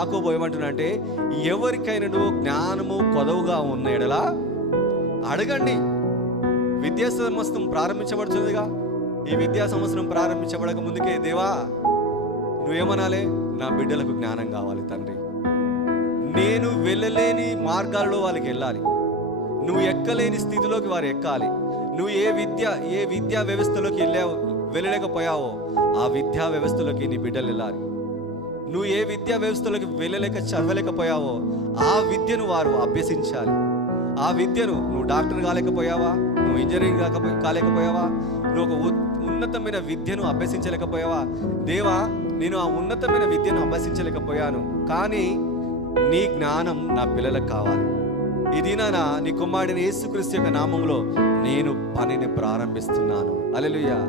యాకోబు ఏమంటున్నా అంటే, ఎవరికైనా జ్ఞానము కొదవుగా ఉన్న ఎడల అడగండి. విద్యా సంవత్సరం ప్రారంభించబడుతుందిగా. ఈ విద్యా సంవత్సరం ప్రారంభించబడక ముందుకే, దేవా నువ్వేమనాలి? నా బిడ్డలకు జ్ఞానం కావాలి తండ్రి. నేను వెళ్ళలేని మార్గాల్లో వాళ్ళకి వెళ్ళాలి. నువ్వు ఎక్కలేని స్థితిలోకి వారు ఎక్కాలి. నువ్వు ఏ విద్యా వ్యవస్థలోకి వెళ్ళలేకపోయావో ఆ విద్యా వ్యవస్థలోకి నీ బిడ్డలు వెళ్ళాలి. నువ్వు ఏ విద్యా వ్యవస్థలోకి చదవలేకపోయావో ఆ విద్యను వారు అభ్యసించాలి. ఆ విద్యను నువ్వు డాక్టర్ కాలేకపోయావా, నువ్వు ఇంజనీరింగ్ కాలేకపోయావా, నువ్వు ఒక ఉన్నతమైన విద్యను అభ్యసించలేకపోయావా? దేవా, నేను ఆ ఉన్నతమైన విద్యను అభ్యసించలేకపోయాను, కానీ నీ జ్ఞానం నా పిల్లలకు కావాలి. ఇది నీ కుమారుడైన యేసుక్రీస్తు యొక్క నామంలో నేను పనిని ప్రారంభిస్తున్నాను. హల్లెలూయా.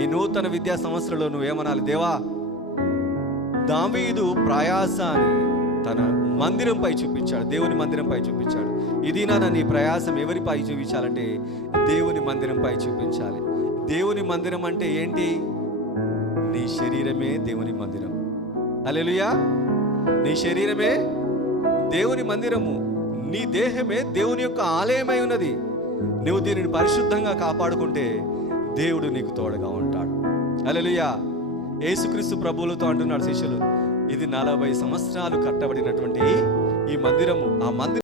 ఈ నూతన విద్యా సంవత్సరంలో నువ్వేమనాలి? దేవా, దావీదు ప్రయాసాన్ని తన మందిరంపై చూపించాడు, దేవుని మందిరంపై చూపించాడు. ఇది నీ ప్రయాసం ఎవరిపై చూపించాలంటే దేవుని మందిరంపై చూపించాలి. దేవుని మందిరం అంటే ఏంటి? నీ శరీరమే దేవుని మందిరం. హల్లెలూయా. నీ శరీరమే దేవుని మందిరము, నీ దేహమే దేవుని యొక్క ఆలయమై ఉన్నది. నువ్వు దీనిని పరిశుద్ధంగా కాపాడుకుంటే దేవుడు నీకు తోడుగా ఉంటాడు. హల్లెలూయా. యేసుక్రీస్తు ప్రభువులతో అంటున్నాడు శిష్యులు, ఇది 40 సంవత్సరాలు కట్టబడినటువంటి ఈ మందిరము, ఆ మందిరం